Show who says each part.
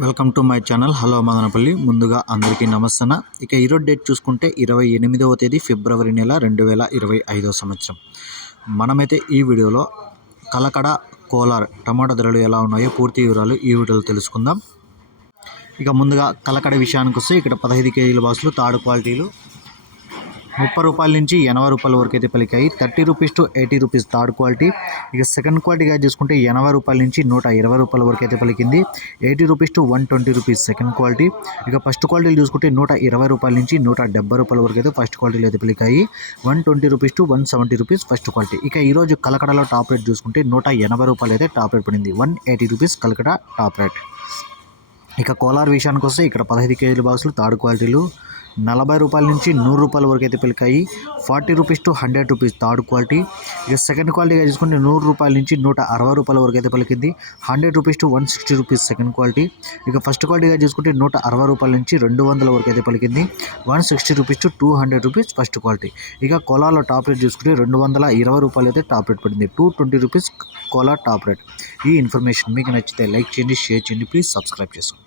Speaker 1: Welcome to my channel. Hello Madanapalle. ముందుగా అందరికీ నమస్తన ఇక ఈరోజు డేట్ చూసుకుంటే ఇరవై ఎనిమిదవ తేదీ ఫిబ్రవరి నెల రెండు వేల ఇరవై ఐదవ సంవత్సరం. మనమైతే ఈ వీడియోలో కలకడ కోలార్ టమాటా ధరలు ఎలా ఉన్నాయో పూర్తి వివరాలు ఈ వీడియోలో తెలుసుకుందాం. ఇక ముందుగా కలకడ విషయానికి వస్తే ఇక్కడ పదహైదు కేజీల బాక్సులు తాడు క్వాలిటీలు ముప్పై రూపాయల నుంచి ఎనభై రూపాయల వరకు అయితే పలికాయి. Thirty rupees to eighty rupees third quality. ఇక సెకండ్ క్వాలిటీగా చూసుకుంటే ఎనభై రూపాయల నుంచి నూట ఇరవై రూపాయల వరకు అయితే పలికింది. Eighty rupees to one twenty rupees second quality. ఇక ఫస్ట్ క్వాలిటీలు చూసుకుంటే నూట ఇరవై రూపాయల నుంచి నూట డెబ్బై రూపాయల వరకు అయితే ఫస్ట్ క్వాలిటీలు అయితే పలికాయి. One twenty rupees to one seventy rupees first quality. ఇక ఈరోజు కలకడలో టాప్ రేట్ చూసుకుంటే నూట ఎనభై రూపాయలు అయితే టాప్ రేట్ పడింది. One eighty rupees Kalakada top rate. ఇక కోలార్ విషయానికి వస్తే ఇక్కడ పదహైదు కేజీల బాక్సులు థర్డ్ క్వాలిటీలు. నలభై రూపాయల నుంచి నూరు రూపాయల వరకు అయితే పిలికాయి. Forty rupees to hundred rupees third quality. ఇక సెకండ్ క్వాలిటీగా చూసుకుంటే నూరు రూపాయల నుంచి నూట అరవై రూపాయల వరకు అయితే పలికింది. Hundred rupees to one sixty rupees second quality. ఇక ఫస్ట్ క్వాలిటీగా చూసుకుంటే నూట అరవై రూపాయల నుంచి రెండు వందల వరకు అయితే పలికింది. One sixty rupees to two hundred rupees first quality. ఇక కోలాలో టాప్ రేట్ చూసుకుంటే రెండు వందల ఇరవై రూపాయలు అయితే టాప్ రేట్ పడింది. Two twenty rupees Kolar top rate. ఈ ఇన్ఫర్మేషన్ మీకు నచ్చితే లైక్ చేయండి షేర్ చేయండి ప్లీజ్ సబ్స్క్రైబ్ చేసుకోండి.